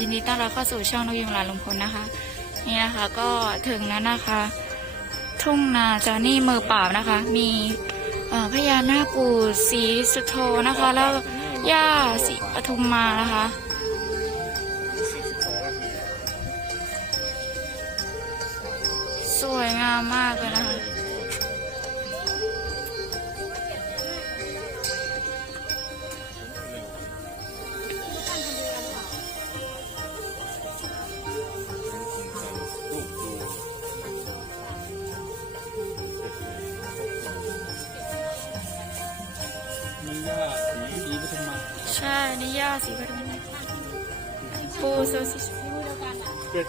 ยินดีต้อนรับเข้าสู่ช่องนกยุงหลานลุงพลนะคะ นี่นะคะก็ถึงแล้วนะคะ ทุ่งนาจานี่มือเปล่านะคะ มีพญานาคปู่ศรีสุโธนะคะ แล้วย่าศรีปทุมมานะคะสวยงามมากเลยนะคะ ใช่นี่ย่าศรีปทุมปูซูซิเกิด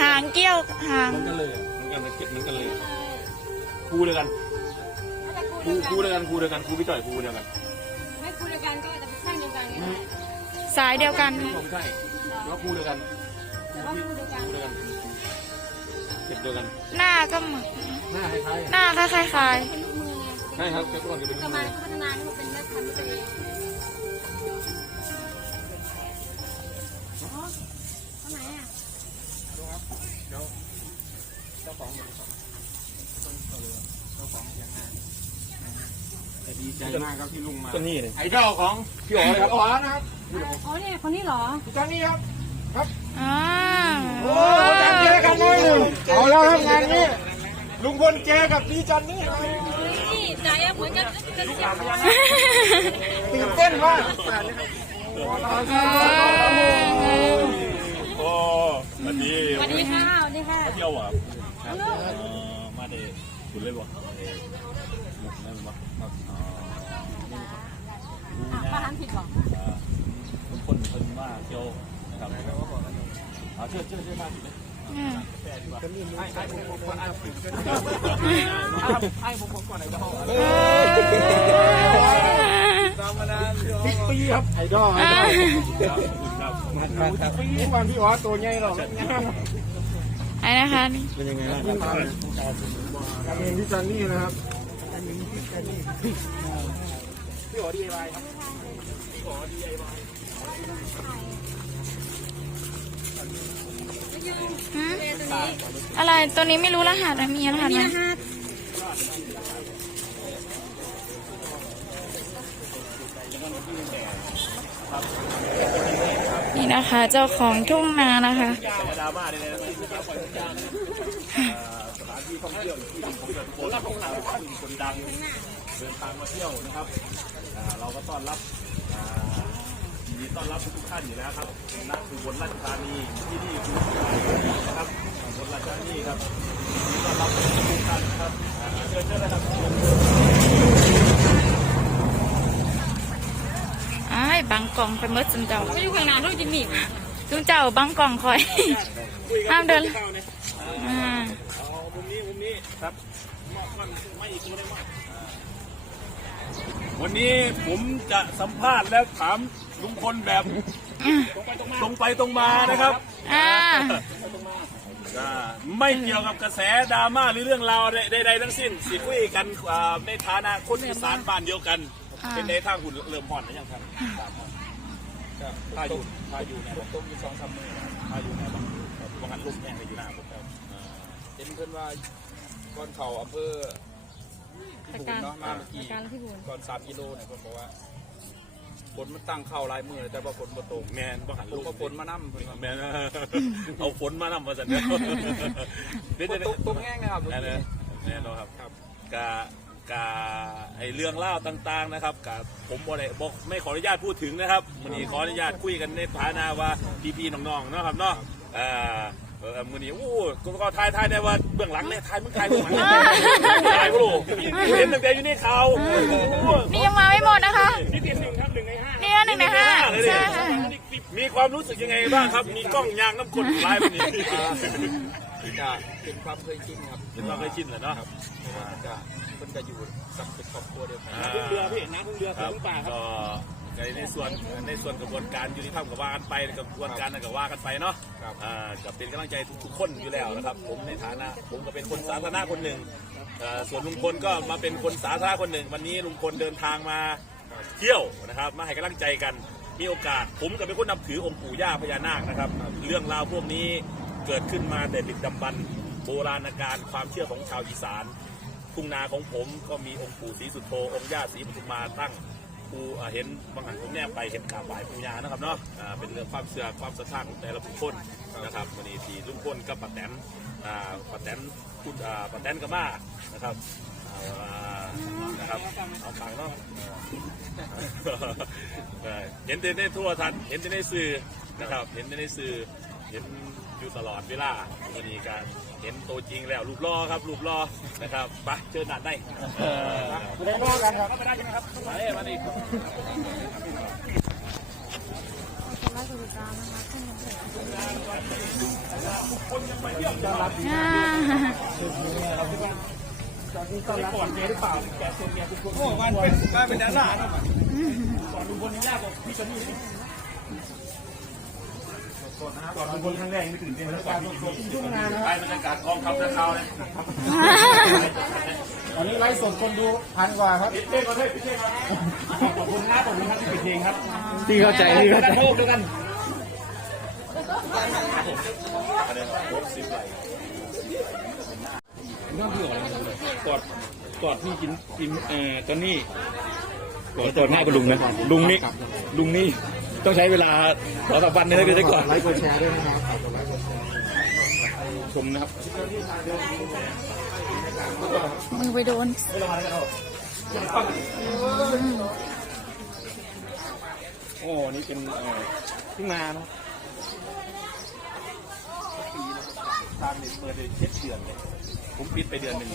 หางเกี้ยวหางมือนกันเลยเหมือนกันเลยเก็บมือนกันเลยคูเดียวกันคูคูเดียวกันคูเดียวกันคูพี่ต่อยคูเดียวกัน ไม่คุยวกันก็จะเป็นข้างเดียวกันสายเดียวกันไม่ใช่แล้วคูเดียวกันแต่ว่าคุยกันครูเดียวกันเก็บเดียวกัน หน้าก็เหมือนหน้าคล้ายหน้าคล้ายเป็นลูกมือไงๆใช่ครับแกก่อนจะเป็นก็มาพัฒนาให้มันเป็นแม่พันธุ์ตัวเอง ตรงไหนอะเจ้าของดีใจมากครับที่ลุงมา ก็นี่เลยไอดอลของพี่อ๋อเลยครับอ๋อนะครับอ๋อเนี่ยคนนี้เหรอพี่จันนี่ครับๆอ่าโอ้จันเจอกันเลยหนึ่งเอาแล้วครับงานนี้ลุงพลเจอกับดีจันนี่นี่ใจอะเหมือนกันตื่นเต้นมาก โอ้วันนี้สวัสดีค่ะสวัสดีค่ะเที่ยวอะครับเอ่อมาเดคุณเลยบ่เอ่อหมกนั่นบ่ครับอ๋อป้าทำผิดหรออ่าทุกคนเพิ่นมาเที่ยวนะครับอ่าเชิญเชิญเชิญมาสิเนี่ยอืมไอ้ไอ้ผมผมก่อนไอ้ผมไอ้ผมผมก่อนไอ้ดอลเอ้ยสิบปี ครับไอดอลไอดอลครับปีวันพี่อ๋อตัวใหญ่หรอกไอ้นะคะนี่เป็นยังไงล่ะการเรียนพี่จันนี่นะครับพี่อ๋อดีไอครับหืมอะไรตัวนี้ไม่รู้รหัสอะมีรหัสไหม นี่นะคะ เจ้าของทุ่งนานะคะดราม่าเลยนะสถานที่ท่องเที่ยวที่ผมเกิดโคราชของเราคนดังเดินทางมาเที่ยวนะครับอ่าเราก็ต้อนรับอ่ายินดีต้อนรับทุกท่านอยู่แล้วครับณคือบนราชธานีที่นี่คือนะครับบนราชธานีครับยินดีต้อนรับทุกท่านครับอ่าเชิญเชิญเลยครับ ไอ้ายบังกล่องไปหมดจุนเจ้าไม่อยู่ข้างหน้าต้องจิมมี่จุนเจ้าบังกล่องคอยห้ามเดินอ่าเอามุมนี้มุมนี้ครับมอบมันไม่อีกตัวได้มากวันนี้ผมจะสัมภาษณ์และถามลุงพลแบบตรงไปตรงมานะครับอ่าอ่าไม่เกี่ยวกับกระแสดราม่าหรือเรื่องราวใดๆทั้งสิ้น สิคุยกันอ่าในฐานะคนอีสานบ้านเดียวกันอ่า เป็นในทางหุ่นเริ่มห่อนนะยังครับพายุพายุเนี่ยผมต้มอยู่สองสามมือพายุเนี่ยบางบางอันลุกแน่งไปอยู่หน้าผมครับอ่าเห็นเพื่อนว่าก่อนเขาอำเภอที่บุญเนาะมาเมื่อกี้การที่บุญก่อนสามกิโลเนี่ยเพื่อนบอกว่าฝนมันตั้งเข้าหลายมือแต่ว่าฝนบ่ตกแมนบางอันตลุกกก็ฝนมานำเพิ่นว่าแมนเอาฝนมานำมาสันเนี่ยเดี๋ยวฝเดี๋ยวนตกตกแห้งนะครับแน่นอนแน่นอนครับครับกะ กะไอเรื่องเล่าต่างๆนะครับกะผมบอกเลยบอกไม่ขออนุญาตพูดถึงนะครับมันนี้ขออนุญาตคุยกันในฐานะว่าพี่ๆน้องๆนะครับเนาะอ่าเออมือนี้โอ้ก็ก็ทายทายได้ว่าเบื้องหลังเนี่ยทายมึงทายเบื้องหลังทายกูรู้เห็นตั้งแต่อยู่ในเขานี่ยังมาไม่หมดนะคะนี่ติดหนึ่งครับหนึ่งในห้านี่ก็หนึ่งในห้าใช่ค่ะมีความรู้สึกยังไงบ้างครับ มีกล้องยางน้ำกดลายแบบนี้จะเป็นความเคยชินครับเป็นความเคยชินเหรอเนาะ พิ่นจะอยู่สักเป็นครอบครัวเดียวกันพึ่งเรือพี่น้ำพึ่งเรือพึ่งป่าครับก็ในส่วนในส่วนกระบวนการยุติธรรมก็ว่ากันไปกระบวนการนั่นก็ว่ากันไปเนาะครับอ่าก็เป็นกำลังใจทุกๆคนอยู่แล้วนะครับ ผมในฐานะ ผมก็เป็นคนสาธารณะคนหนึ่งเอ่อส่วนลุงพลก็มาเป็นคนสาธารณะคนหนึ่ง วันนี้ลุงพลเดินทางมาเที่ยวนะครับ มาให้กำลังใจกันมีโอกาส ผมก็เป็นคนนับถือองค์ปู่ย่าพญานาคนะครับ เรื่องราวพวกนี้เกิดขึ้นมาแต่ดึกดำบรรพ์โบราณการความเชื่อของชาวอีสาน ทุ่งนาของผมก็มีองค์ปู่ศรีสุโธองค์ย่าศรีปทุมมาตั้งปู่เห็นบางหันผมแนบไปเห็นกราบไหว้ปูยานะครับเนาะเป็นเรื่องความเชื่อความศรัทธาของแต่ละบุคคลนะครับวันนี้ที่ลุงพลกับป้าแตนป้าแตนพูดอ่าป้าแตนกับมานะครับนะครับเอาฟังเนาะเห็นแต่ในทั่วทันเห็นแต่ในสื่อนะครับเห็นแต่ในสื่อเห็น อยู่ตลอดเวลาวันนี้การเห็นตัวจริงแล้วรูปล่อครับรูปล่อนะครับไปเชิญหนัดได้ไม่ได้รอกันครับเข้าได้ใช่ไหมครับมาเอ้มาดิอ่าก่อนเมียหรือเปล่าแกส่วนเมียทุกคนโอ้มันเป็นกลายเป็นดาราก่อนลุงพลนี่ยากกว่าพี่ชนี่ ก่อนลุงพลครั้งแรกไม่ตื่นเต้นแล้วก่อนพี่ชนี่วงงานนะไปบรรยากาศกองทัพนะเขาเลยตอนนี้ไลฟ์สดคนดูพันกว่าครับปิดเพลงก่อนเถอะปิดเพลงก่อนขอบคุณครับขอบคุณครับที่ปิดเพลงครับที่เข้าใจที่เข้าใจโลกด้วยกันน่าเบื่อเลยกอดกอดที่กินกินเอ่อตอนนี้กอดกอดหน้ากับลุงนะลุงนี่ลุงนี่ ต้องใช้เวลาสองสามวันเนี่ยถึงจะได้กอดไลค์กดแชร์ด้วยนะครับชมนะครับมือไปโดนโอ้นี่เป็นเอ่อทุ่งนาเนาะทางเนี่ยเปิดได้เจ็ดเดือนเลยผมปิดไปเดือนหนึ่ง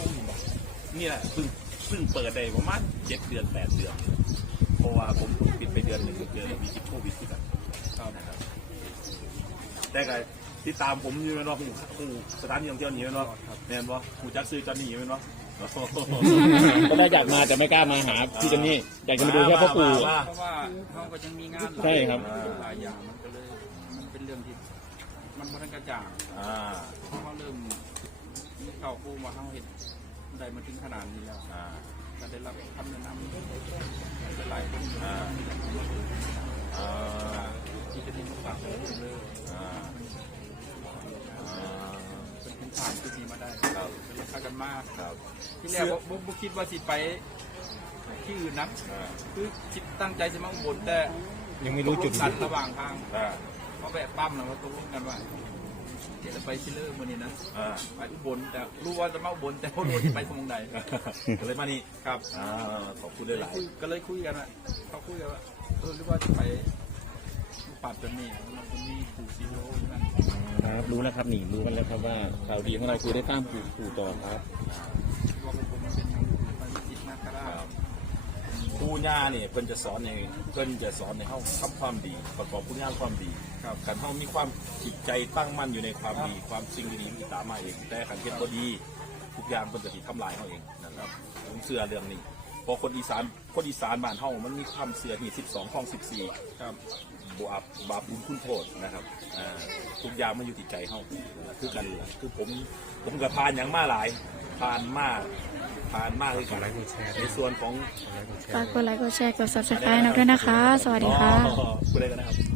นี่แหละเพิ่งเพิ่งเปิดได้ประมาณเจ็ดเดือนแปดเดือนเพ ราะว่าผมปิดไปเดือนหนึ่งเดือนมีจิตโควิดที่กันนะครับแต่ก็ติดตามผมอยู่แม่นว่าผู้ผู้สถานที่ท่องเที่ยวนี้แม่นว่าแม่นว่าผู้จัดซื้อจอนนี่แม่นว่าตอนแรกอยากมาแต่ไม่กล้ามาหาพี่เจนนี่อยากจะมาดูแค่พ่อปู่มาเพราะว่าเขาก็ยังมีงานใช่ครับหลายอย่างมันก็เลยมันเป็นเรื่องที่มันพันกระจ่างอ่าเพราะว่าเริ่มมีเก่าปูมาเขาเห็นได้มาถึงขนาดนี้แล้วอ่า ก็ได้รับคำแนะนำหลายๆคนอ่าอ่าที่จะมีมาฝากเลยเลยอ่าอ่าเป็นพื้นฐานที่ดีมาได้ครับเป็นราคากันมากครับที่แรกบ่บ่บ่คิดว่าสิไปที่อื่นนะอ่าคือคิดตั้งใจจะมาอุบลแต่ยังไม่รู้จุดตัดระหว่างทางอ่าเขาแบะปั๊มแล้วก็ตกลงกันว่าเดี๋ยวจะไปชิลเลอร์วันนี้นะอ่าไปอุบลแต่รู้ว่าจะมาอุบลแต่ว่ารู้จะไปตรงไหนก็เลยมานี่ครับอ่าขอบคุณด้วยหลายคุยก็เลยคุยกันว่าเขาคุยกันว่าเออหรือว่าจะไปปัดจนนี่มันจะมีปู่ซีโร่นั่นครับรู้แล้วครับหนีรู้กันแล้วครับว่าข่าวดีของเราคือได้ตั้งปู่ปู่ต่อครับว่าผมมันเป็นมันจิตนาคราช ผู้ย่าเนี่ยเพิ่นจะสอนในเพิ่นจะสอนในเฮาทำความดี ประกอบผู้ย่าความดีครับขันเฮามีความจิตใจตั้งมั่นอยู่ในความดี ความสิ่งดีๆมันตามมาเอง แต่ขันเฮ็ดบ่ดี ทุกอย่างเพิ่นจะสิทำลายเฮาเองนะครับผมเชื่อเรื่องนี้ เพอคนอีสานคนอีสานบ้านเฮามันมีความเชื่อที่12ข้อง14ครับบาปบาปบุญคุณโทษนะครับอ่าทุกอย่างมันอยู่ที่ใจเฮาคือกันเลยคือผมผมกับพานอย่างมาหลายพานมากพานมากเลยกันในส่วนของฝากกดไลค์กดแชร์กด subscribe เราด้วยนะคะ สวัสดีค่ะ อ๋อพูดได้กันนะครับ